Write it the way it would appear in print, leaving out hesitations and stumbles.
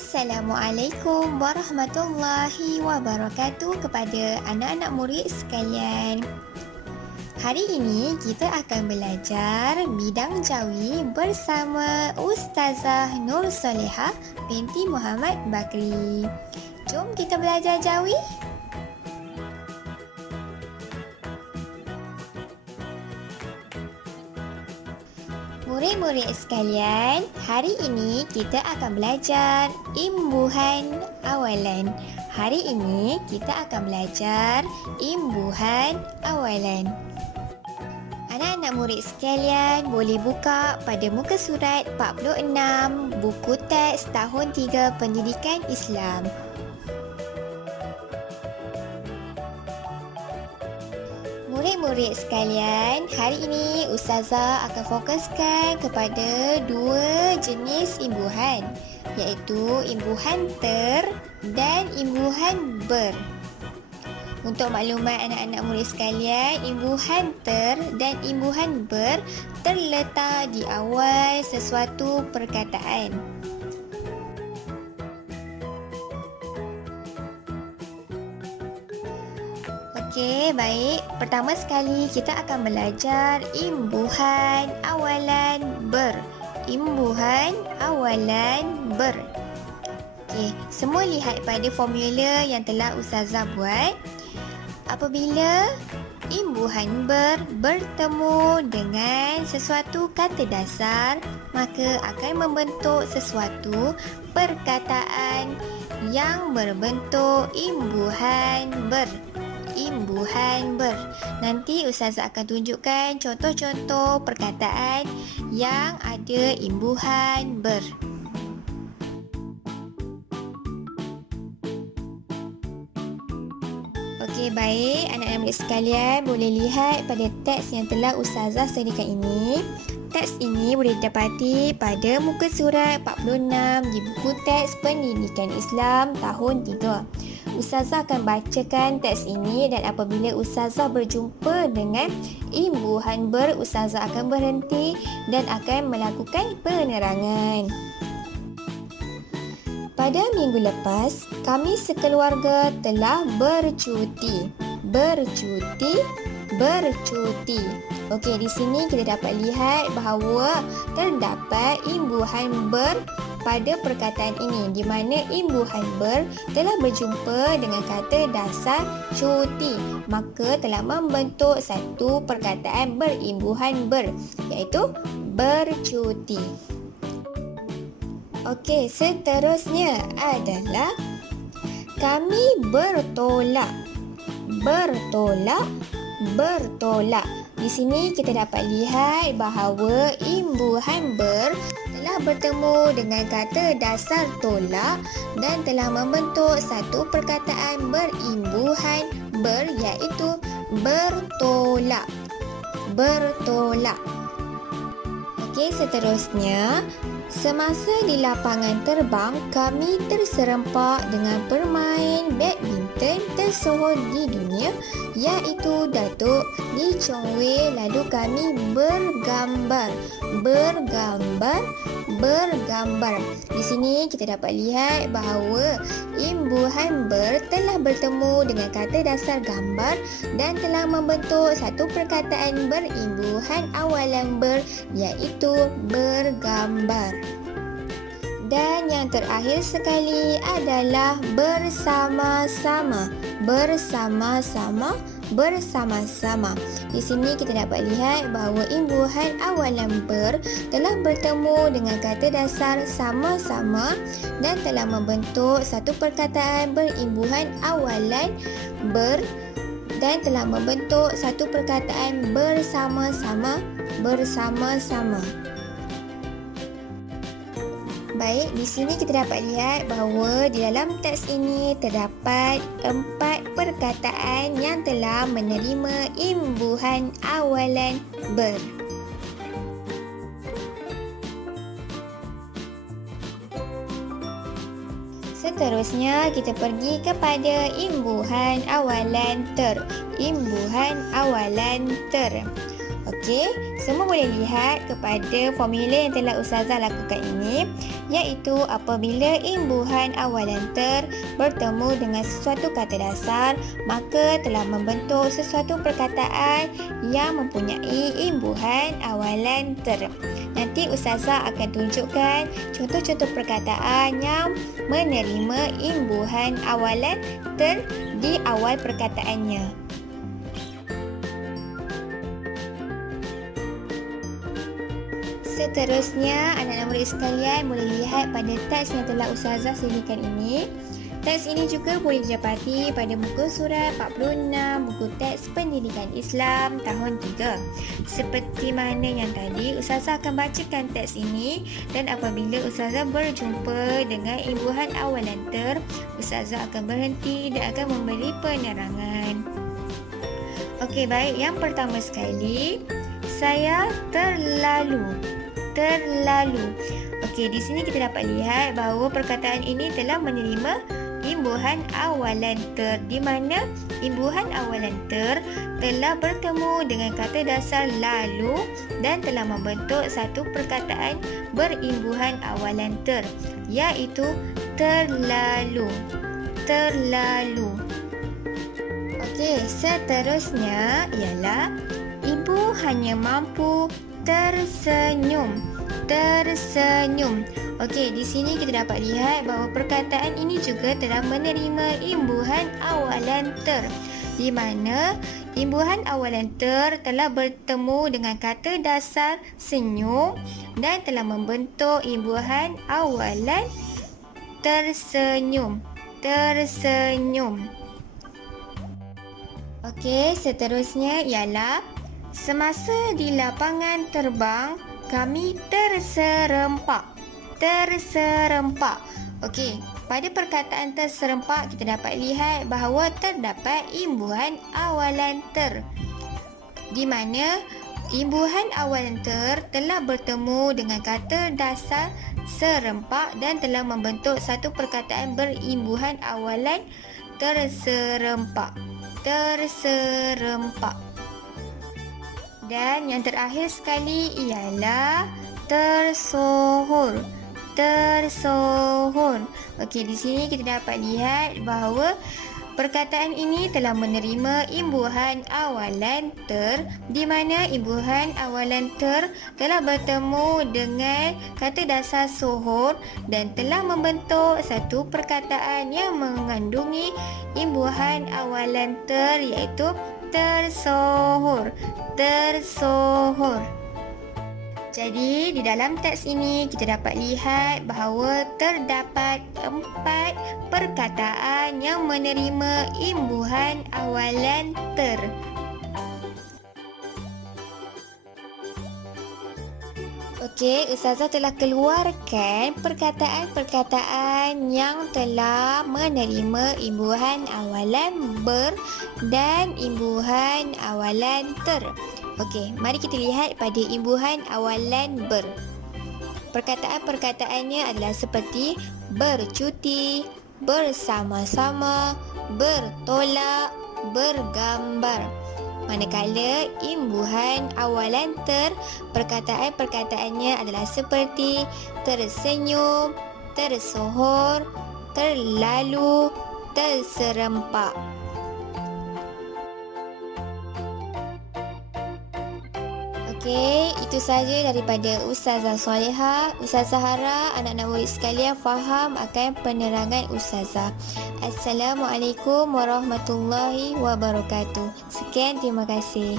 Assalamualaikum warahmatullahi wabarakatuh kepada anak-anak murid sekalian. Hari ini kita akan belajar bidang Jawi bersama Ustazah Nur Solehah binti Muhammad Bakri. Jom kita belajar Jawi. Murid-murid sekalian, hari ini kita akan belajar imbuhan awalan. Hari ini kita akan belajar imbuhan awalan. Anak-anak murid sekalian boleh buka pada muka surat 46 buku teks tahun 3 Pendidikan Islam. Murid-murid sekalian, hari ini Ustazah akan fokuskan kepada dua jenis imbuhan, iaitu imbuhan ter dan imbuhan ber. Untuk maklumat anak-anak murid sekalian, imbuhan ter dan imbuhan ber terletak di awal sesuatu perkataan. Okey, baik. Pertama sekali kita akan belajar imbuhan awalan ber. Imbuhan awalan ber. Okey, semua lihat pada formula yang telah Ustazah buat. Apabila imbuhan ber bertemu dengan sesuatu kata dasar, maka akan membentuk sesuatu perkataan yang berbentuk imbuhan ber. Imbuhan ber. Nanti Ustazah akan tunjukkan contoh-contoh perkataan yang ada imbuhan ber. Okey, baik. Anak-anak murid sekalian boleh lihat pada teks yang telah Ustazah sediakan ini. Teks ini boleh didapati pada muka surat 46 di buku teks Pendidikan Islam tahun 3. Ustazah akan bacakan teks ini dan apabila Ustazah berjumpa dengan imbuhan ber, Ustazah akan berhenti dan akan melakukan penerangan. Pada minggu lepas, kami sekeluarga telah bercuti. Bercuti. Okey, di sini kita dapat lihat bahawa terdapat imbuhan ber pada perkataan ini, di mana imbuhan ber telah berjumpa dengan kata dasar cuti, maka telah membentuk satu perkataan berimbuhan ber, iaitu bercuti. Okey, seterusnya adalah kami bertolak. Bertolak. Di sini kita dapat lihat bahawa imbuhan ber telah bertemu dengan kata dasar tolak dan telah membentuk satu perkataan berimbuhan ber, iaitu bertolak. Okey, seterusnya, semasa di lapangan terbang, kami terserempak dengan permain badminton tersohor di dunia, iaitu Datuk Lee Chong Wei. Lalu kami bergambar. Di sini kita dapat lihat bahawa imbuhan ber telah bertemu dengan kata dasar gambar dan telah membentuk satu perkataan berimbuhan awalan ber, iaitu bergambar. Dan yang terakhir sekali adalah bersama-sama. Di sini kita dapat lihat bahawa imbuhan awalan ber telah bertemu dengan kata dasar sama-sama dan telah membentuk satu perkataan berimbuhan awalan ber dan telah membentuk satu perkataan bersama-sama. Baik, di sini kita dapat lihat bahawa di dalam teks ini terdapat 4 perkataan yang telah menerima imbuhan awalan ber. Seterusnya kita pergi kepada imbuhan awalan ter. Okey, semua boleh lihat kepada formula yang telah Ustazah lakukan ini, iaitu apabila imbuhan awalan ter bertemu dengan sesuatu kata dasar, maka telah membentuk sesuatu perkataan yang mempunyai imbuhan awalan ter. Nanti Ustazah akan tunjukkan contoh-contoh perkataan yang menerima imbuhan awalan ter di awal perkataannya. Seterusnya, anak-anak murid sekalian boleh lihat pada teks yang telah Ustazah sediakan ini. Teks ini juga boleh didapati pada muka surat 46 buku teks Pendidikan Islam tahun 3. Seperti mana yang tadi, Ustazah akan bacakan teks ini dan apabila Ustazah berjumpa dengan imbuhan awalan ter, Ustazah akan berhenti dan akan memberi penerangan. Okey, baik. Yang pertama sekali, saya terlalu. Okey, di sini kita dapat lihat bahawa perkataan ini telah menerima imbuhan awalan ter, di mana imbuhan awalan ter telah bertemu dengan kata dasar lalu dan telah membentuk satu perkataan berimbuhan awalan ter, iaitu terlalu. Okey, seterusnya ialah ibu hanya mampu tersenyum. Okey, di sini kita dapat lihat bahawa perkataan ini juga telah menerima imbuhan awalan ter, di mana imbuhan awalan ter telah bertemu dengan kata dasar senyum dan telah membentuk imbuhan awalan tersenyum. Okey, seterusnya ialah semasa di lapangan terbang, kami terserempak. Okey, pada perkataan terserempak kita dapat lihat bahawa terdapat imbuhan awalan ter, di mana imbuhan awalan ter telah bertemu dengan kata dasar serempak dan telah membentuk satu perkataan berimbuhan awalan terserempak. Dan yang terakhir sekali ialah tersohor. Okey, di sini kita dapat lihat bahawa perkataan ini telah menerima imbuhan awalan ter, di mana imbuhan awalan ter telah bertemu dengan kata dasar sohor dan telah membentuk satu perkataan yang mengandungi imbuhan awalan ter, iaitu tersohor. Jadi, di dalam teks ini kita dapat lihat bahawa terdapat 4 perkataan yang menerima imbuhan awalan ter. Okey, Ustazah telah keluarkan perkataan-perkataan yang telah menerima imbuhan awalan ber dan imbuhan awalan ter. Okey, mari kita lihat pada imbuhan awalan ber. Perkataan-perkataannya adalah seperti bercuti, bersama-sama, bertolak, bergambar. Manakala imbuhan awalan ter, perkataan-perkataannya adalah seperti tersenyum, tersohor, terlalu, terserempak. Okey, itu sahaja daripada Ustazah Solehah. Ustazah harap anak-anak murid sekalian faham akan penerangan Ustazah. Assalamualaikum warahmatullahi wabarakatuh. Sekian, terima kasih.